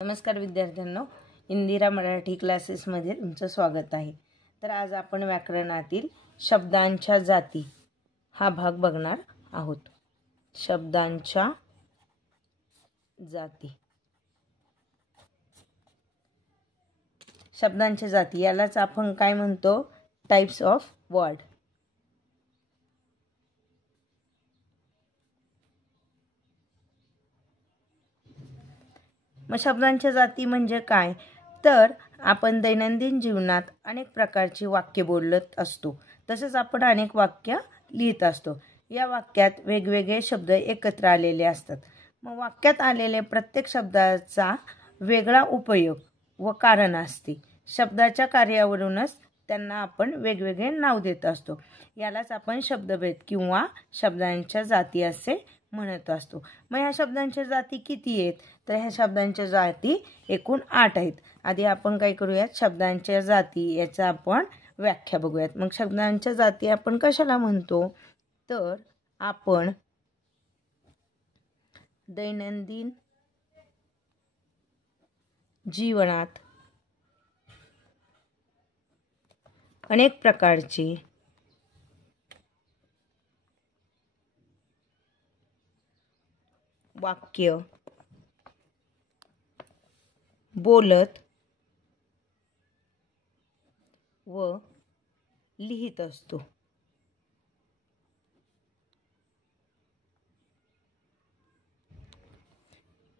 नमस्कार विद्यार्थ्यांनो, इंदिरा मराठी क्लासेसमध्ये तुमचं स्वागत आहे। तर आज आपण व्याकरणातील शब्दांच्या जाती हा भाग बघणार आहोत। शब्दांच्या जाती, शब्दांच्या जाती यालाच आपण काय म्हणतो? Types of word. मग शब्दांच्या जाती म्हणजे काय? तर आपण दैनंदिन जीवनात अनेक प्रकारची वाक्य बोलत असतो, तसेच आपण अनेक वाक्य लिहित असतो। या वाक्यात वेगवेगळे शब्द एकत्र आलेले असतात। मग वाक्यात आलेले प्रत्येक शब्दाचा वेगळा उपयोग व कारण असते। शब्दाच्या कार्यावरूनच त्यांना आपण वेगवेगळे नाव देत असतो। यालाच आपण शब्दभेद किंवा शब्दांच्या जाती असे म्हणत असतो। मग ह्या शब्दांच्या जाती किती आहेत? तर ह्या शब्दांच्या जाती एकूण 8 आहेत। आधी आपण काय करूयात? शब्दांच्या जाती याचा आपण व्याख्या बघूयात। मग शब्दांच्या जाती आपण कशाला म्हणतो? तर आपण दैनंदिन जीवनात अनेक प्रकारचे वाक्य बोलत व लिहित असतो।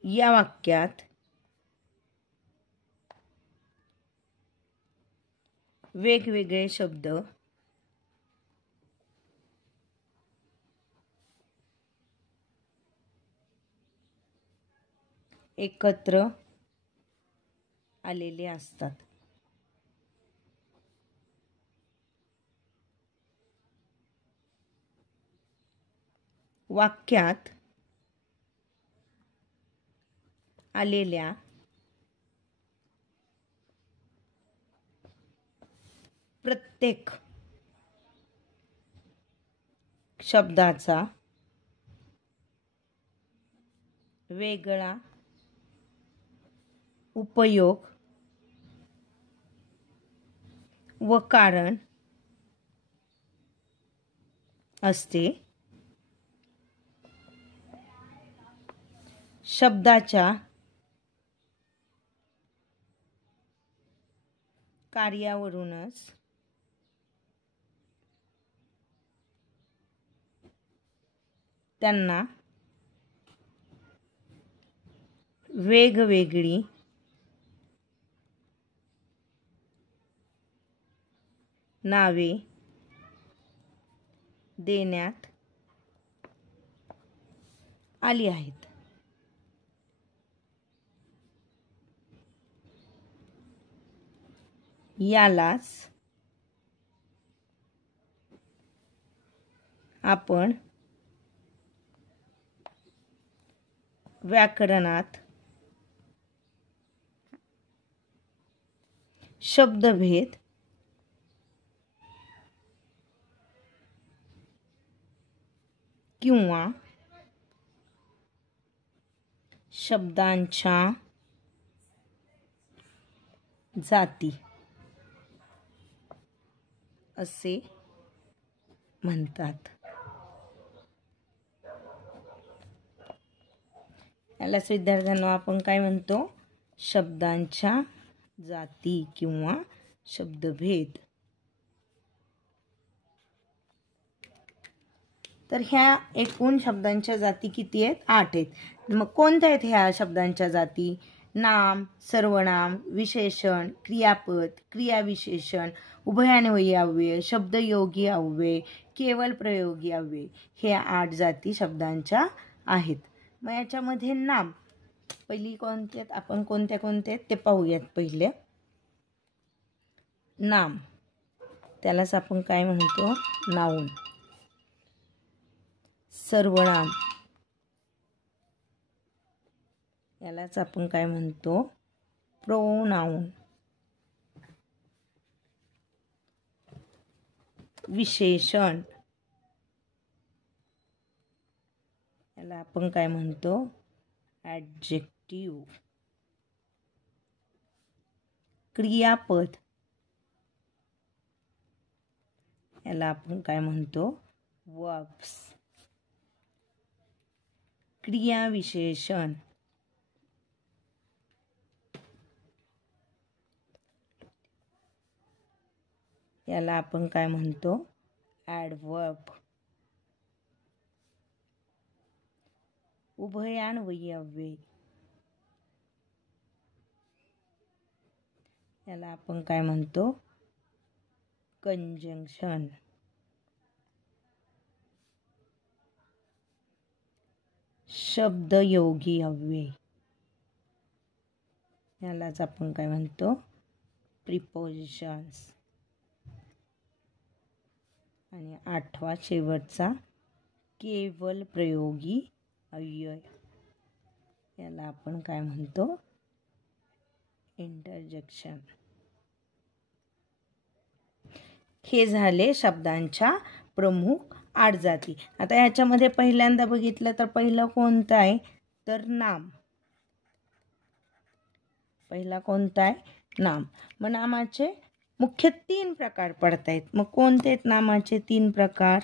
या वाक्यात वेगवेगळे शब्द एकत्र आलेले असतात। वाक्यात आलेल्या प्रत्येक शब्दाचा वेगळा उपयोग व कारण असते। शब्दाच्या कार्यावरूनच त्यांना वेगवेगळी नावे देण्यात आली आहेत। यालाच आपण व्याकरणात शब्दभेद किंवा शब्दांच्या जाती असे म्हणतात। यालाच विद्यार्थ्यांना आपण काय म्हणतो? शब्दांच्या जाती किंवा शब्दभेद। तर ह्या एकूण शब्दांच्या जाती किती आहेत? 8 आहेत। मग कोणत्या आहेत ह्या शब्दांच्या जाती? नाम, सर्वनाम, विशेषण, क्रियापद, क्रियाविशेषण, उभयान्वयी अव्यय, शब्दयोगी अव्यय, केवळ प्रयोगी अव्यय, हे 8 जाती शब्दांच्या आहेत। मग याच्यामध्ये नाम पहिली कोणते आहेत? आपण कोणत्या आहेत ते पाहूयात। पहिले नाम, त्यालाच आपण काय म्हणतो? नाउन। सर्वनाम, यालाच आपण काय म्हणतो? प्रोनाउन। विशेषण, याला आपण काय म्हणतो? ॲडजेक्टिव्ह। क्रियापद, याला आपण काय म्हणतो? वर्ब्स. क्रियाविशेषण, याला आपण काय म्हणतो? ॲडवर्ब. उभयान्वयी अव्यय, याला आपण काय म्हणतो? कंजंक्शन. शब्दयोगी अव्यय, यालाच आपण काय म्हणतो? प्रिपोजिशन्स. आणि 8वा शेवटचा केवल प्रयोगी अव्यय, याला आपण काय म्हणतो? इंटरजेक्शन. हे झाले शब्दांच्या प्रमुख 8 जाती. आता याच्यामध्ये पहिल्यांदा बघितलं तर पहिलं कोणतं आहे? तर नाम. पहिला कोणता आहे? नाम. मग नामाचे मुख्य 3 प्रकार पडत आहेत. मग कोणते आहेत नामाचे 3 प्रकार?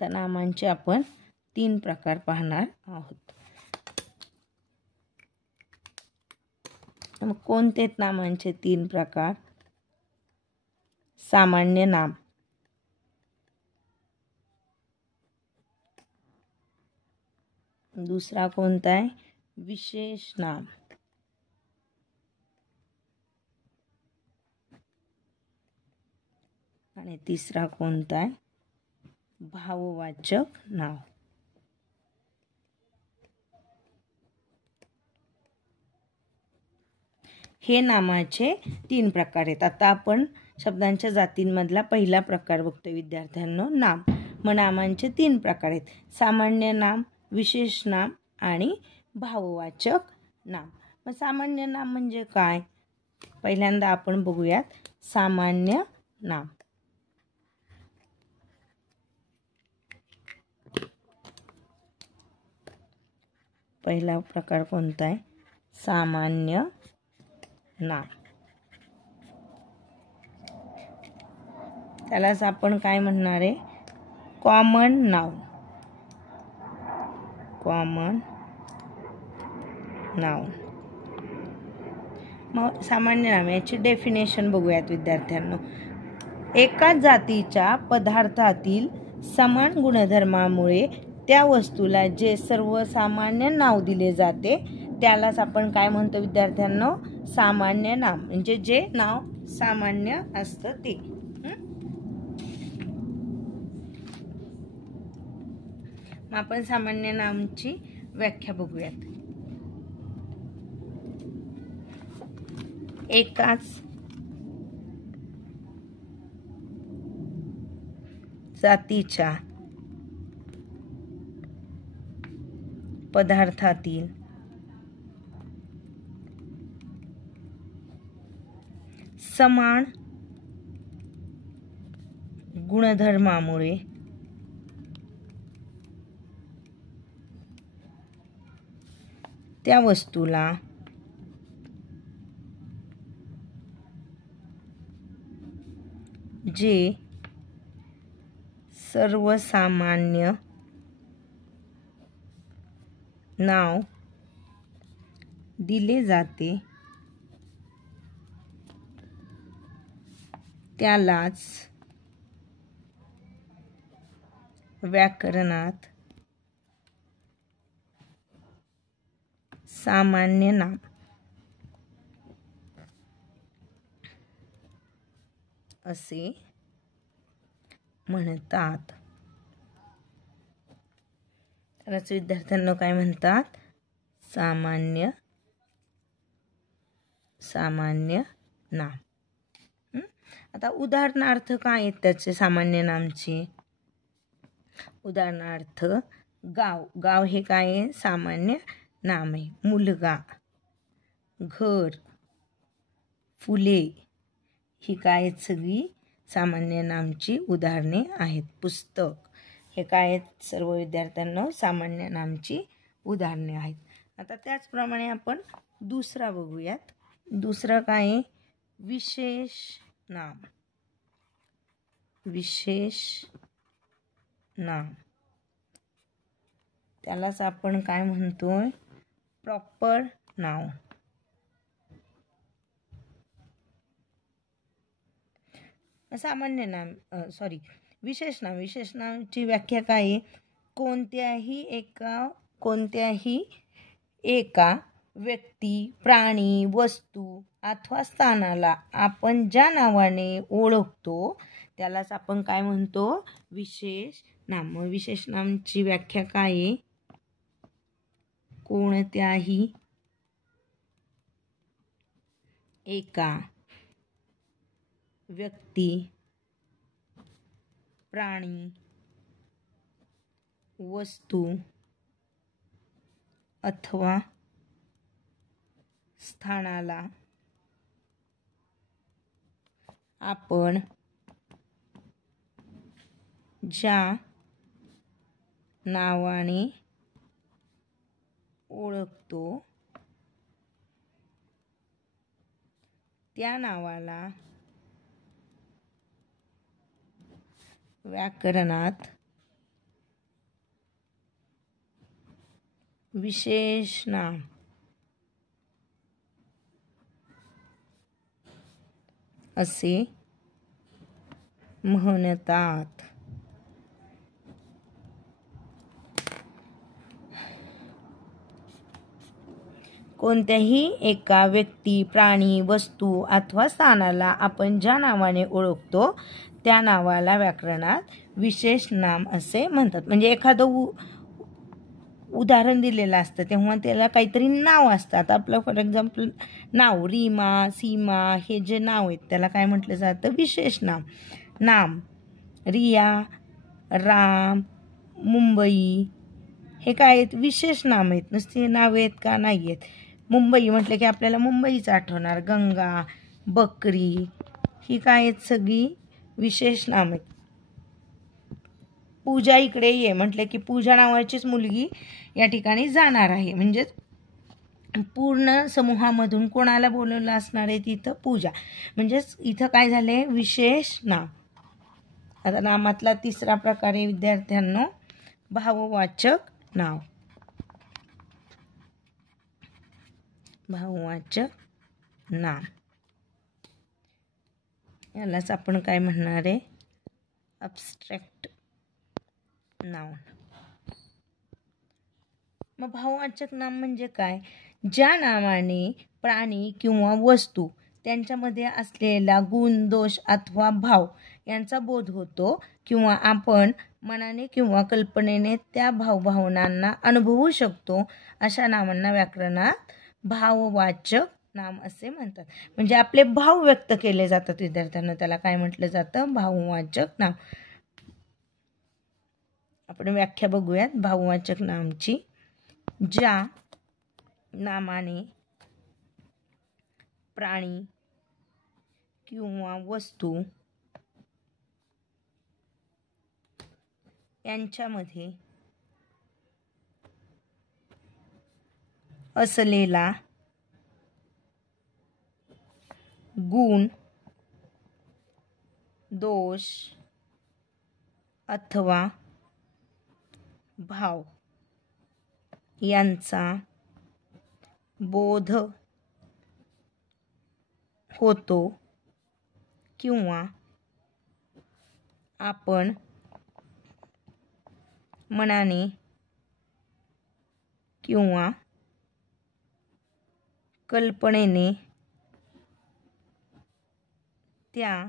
तर नामांचे आपण 3 प्रकार पाहणार आहोत. मग कोणते आहेत नामांचे 3 प्रकार? सामान्य नाम, दुसरा कोणता आहे? विशेष नाम, आणि तिसरा कोणता आहे? भाववाचक नाव. हे नामाचे 3 प्रकार आहेत. आता आपण शब्दांच्या जातींमधला पहिला प्रकार बघतोय विद्यार्थ्यांनो, नाम. मग नामांचे 3 प्रकार आहेत: सामान्य नाम, विशेष नाम आणि भाववाचक नाम. मग सामान्य नाम म्हणजे काय? पहिल्यांदा आपण बघूयात सामान्य नाम. पहिला प्रकार कोणता आहे? सामान्य नाम. त्यालाच आपण काय म्हणणार आहे? Common noun. Common noun. मग सामान्य नाम याची डेफिनेशन बघूयात विद्यार्थ्यांनो. एकाच जातीच्या पदार्थातील समान गुणधर्मामुळे त्या वस्तूला जे सर्वसामान्य नाव दिले जाते त्यालाच आपण काय म्हणतो विद्यार्थ्यांनो? सामान्य नाम. म्हणजे जे नाव सामान्य असतं ते. मग आपण सामान्य नामची व्याख्या बघूयात. एकाच जातीच्या पदार्थातील समान गुणधर्मामुळे त्या वस्तूला जे सर्वसामान्य नाव दिले जाते त्यालाच व्याकरणात सामान्य नाम असे म्हणतात. त्यालाच विद्यार्थ्यांना काय म्हणतात? सामान्य नाम. आता उदाहरणार्थ काय आहेत त्याचे सामान्य नामचे? उदाहरणार्थ गाव. गाव हे काय आहे? सामान्य नाम आहे. मुलगा, घर, फुले ही काय आहेत? सगळी सामान्य नामची उदाहरणे आहेत. पुस्तक हे काय आहेत सर्व विद्यार्थ्यांना सामान्य नामची उदाहरणे आहेत. आता त्याचप्रमाणे आपण दुसरा बघूयात. दुसरं काय आहे? विशेष नाम. विशेष नाम त्यालाच आपण काय म्हणतोय? प्रॉपर नाव. सामान्य नाम विशेष नाम. विशेष नामची व्याख्या काय आहे? कोणत्याही एका व्यक्ती, प्राणी, वस्तू अथवा स्थानाला आपण ज्या नावाने ओळखतो त्यालाच आपण काय म्हणतो? विशेष नाम. विशेष नामची व्याख्या काय आहे? कोणत्याही एका व्यक्ती, प्राणी, वस्तू अथवा स्थानाला आपण ज्या नावाने ओळखतो त्या नावाला व्याकरणात विशेष नाम असे म्हणतात. कोणत्याही एका व्यक्ती, प्राणी, वस्तू अथवा स्थानाला आपण ज्या नावाने ओळखतो त्या नावाला व्याकरणात विशेष नाम असे म्हणतात. म्हणजे एखादं उदाहरण दिलेलं असतं तेव्हा त्याला काहीतरी नाव असतात. आपलं फॉर एक्झाम्पल नाव रीमा, सीमा हे जे नाव आहेत त्याला काय म्हटलं जातं? विशेष नाम. नाम रिया, राम, मुंबई हे काय आहेत? विशेष नाम आहेत. नुसते नाव आहेत का? नाही आहेत. मुंबई म्हटलं की आपल्याला मुंबईच आठवणार. गंगा, बकरी ही काय आहेत? सगळी विशेष नाम आहेत. पूजा इकडे ये म्हटलं की पूजा नावाचीच मुलगी या ठिकाणी जाणार आहे. म्हणजे पूर्ण समूहामधून कोणाला बोलवलं असणार आहे तिथं? पूजा. म्हणजेच इथं काय झाले? विशेष नाम. आता नामातला तिसरा प्रकार आहे विद्यार्थ्यांनो भाववाचक नाव. भाववाचक नाम यालाच आपण काय म्हणणार आहे? Abstract noun. मग भाववाचक नाम म्हणजे काय? ज्या नावाने प्राणी किंवा वस्तू त्यांच्यामध्ये असलेला गुण, दोष अथवा भाव यांचा बोध होतो किंवा आपण मनाने किंवा कल्पनेने त्या भावभावनांना अनुभवू शकतो अशा नामांना व्याकरणात भाववाचक नाम असे म्हणतात. म्हणजे आपले भाव व्यक्त केले जातात विद्यार्थ्यांना, त्याला काय म्हटलं जातं? भाववाचक नाम. आपण व्याख्या बघूयात भाववाचक नामची. ज्या नामाने प्राणी किंवा वस्तू यांच्यामध्ये असलेला गुण, दोष अथवा भाव यांचा बोध होतो किंवा आपण मनाने किंवा कल्पनेने त्या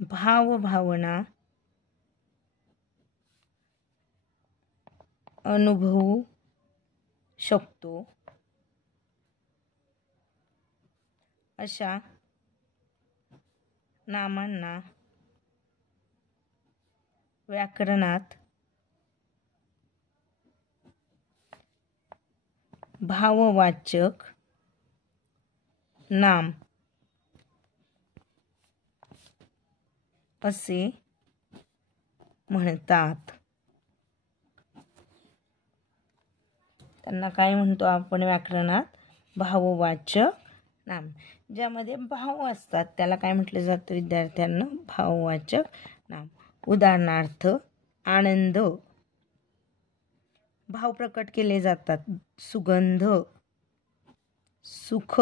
भावभावना अनुभवू शकतो अशा नामांना व्याकरणात भाववाचक नाम असे म्हणतात. त्यांना काय म्हणतो आपण व्याकरणात? भाववाचक नाम. ज्यामध्ये भाव असतात त्याला काय म्हटलं जातं विद्यार्थ्यांना? भाववाचक नाम. उदाहरणार्थ आनंद, भाव प्रकट केले जातात. सुगंध, सुख,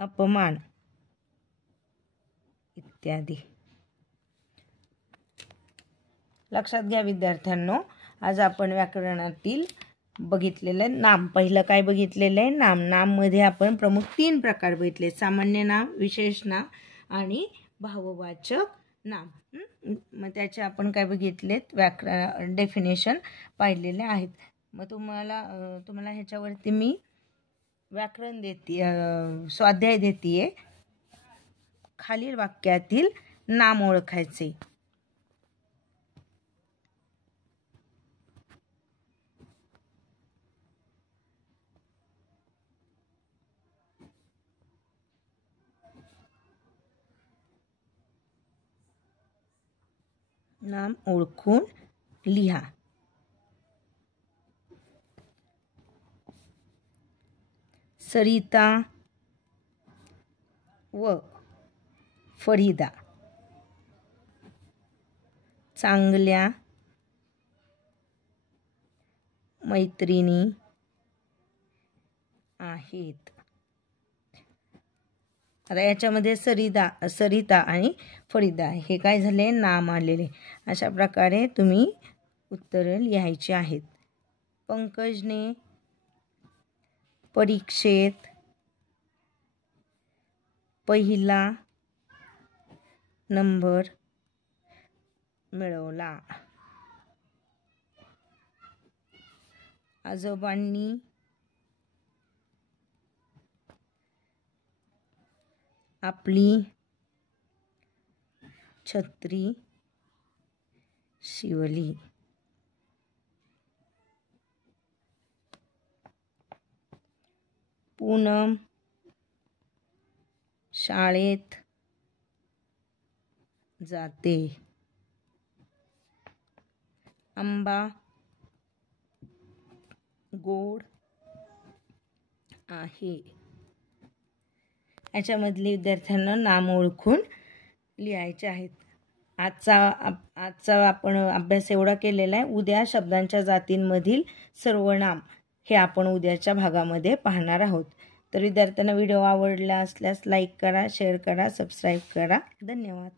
अपमान इत्यादी. लक्षात घ्या विद्यार्थ्यांनो, आज आपण व्याकरणातील बघितलेलं नाम. पहिलं काय बघितलेलं आहे? नाम. नाममध्ये आपण प्रमुख 3 प्रकार बघितले: सामान्य नाम, विशेष नाम आणि भाववाचक नाम. मग त्याचे आपण काय बघितलेत? व्याकरण डेफिनेशन पाहिलेले आहेत. मग तुम्हाला ह्याच्यावरती मी व्याकरण स्वाध्याय देते. खालील वाक्यातील नाम ओळखायचे. नाम ओळखून लिहा. सरिता व फरीदा चांगल्या मैत्रिणी आहेत. आता याच्यामध्ये सरिता आणि फरीदा हे काय झाले? नाम आलेले. अशा प्रकारे तुम्ही उत्तरं लिहायची आहेत. पंकजने परीक्षेत पहिला नंबर मिळवला. आजोबांनी आपली छत्री शिवली. पूनम शाळेत जाते. आंबा गोड आहे. याच्यामधले विद्यार्थ्यांना नाम ओळखून लिहायचे आहेत. आजचा आपण अभ्यास एवढा केलेला आहे. उद्या शब्दांच्या जातींमधील सर्वनाम हे आपण उद्याच्या भागामध्ये पाहणार आहोत. तर विद्यार्थ्यांना व्हिडिओ आवडला असल्यास लाईक करा, शेअर करा, सबस्क्राईब करा. धन्यवाद.